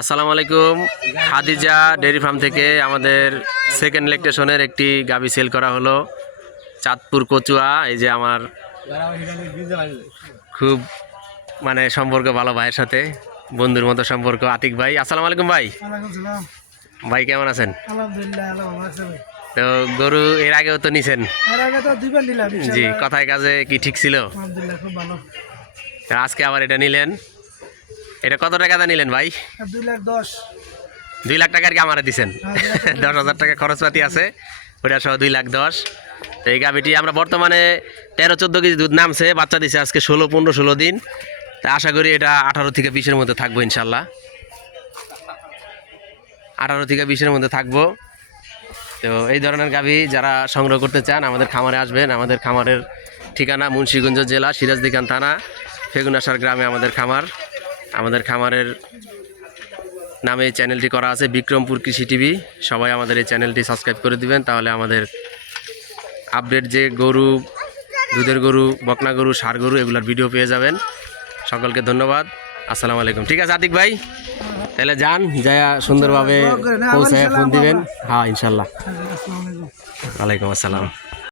আসসালামু আলাইকুম। Khadija dairy farm থেকে আমাদের সেকেন্ড ইলেকট্রেশনের একটি গাভী সেল করা হলো চাঁদপুর কচুয়া। এই যে আমার খুব সম্পর্ক ভালো ভাইয়ের সাথে, বন্ধুর মতো সম্পর্ক, আতিক ভাই। আসসালামু আলাইকুম ভাই। ভাই কেমন আছেন? তো গরু এর আগেও তো নিছেন? জি, কথায় কাজে কি ঠিক ছিল? আজকে আবার এটা নিলেন। এটা কত টাকাতে নিলেন ভাই? 2 লাখ টাকার কি আমারে দিচ্ছেন? 10,000 টাকা খরচপাতি আছে, ওটা সহ 2,10,000। তো এই গাভিটি আমরা বর্তমানে 13-14 কেজি দুধ নামছে, বাচ্চা দিছে আজকে 15-16 দিন। তা আশা করি এটা 18 থেকে 20-এর মধ্যে থাকবো ইনশাল্লাহ। 18 থেকে 20-এর মধ্যে থাকবো। তো এই ধরনের গাভি যারা সংগ্রহ করতে চান আমাদের খামারে আসবেন। আমাদের খামারের ঠিকানা মুন্সিগঞ্জ জেলা সিরাজদিখান থানা ফেগুনাসার গ্রামে আমাদের খামার। আমাদের খামারের নামে এই চ্যানেলটি করা আছে বিক্রমপুর কৃষি টিভি। সবাই আমাদের এই চ্যানেলটি সাবস্ক্রাইব করে দিবেন, তাহলে আমাদের আপডেট যে গরু, দুধের গরু, বকনা গরু, ষাঁড় গরু, এগুলোর ভিডিও পেয়ে যাবেন। সকলকে ধন্যবাদ। আসসালামু আলাইকুম। ঠিক আছে আতিক ভাই, তাহলে যান, যায়া সুন্দরভাবে পৌঁছায় ফোন দিবেন। হ্যাঁ ইনশাল্লাহ। ওয়ালাইকুম আসসালাম।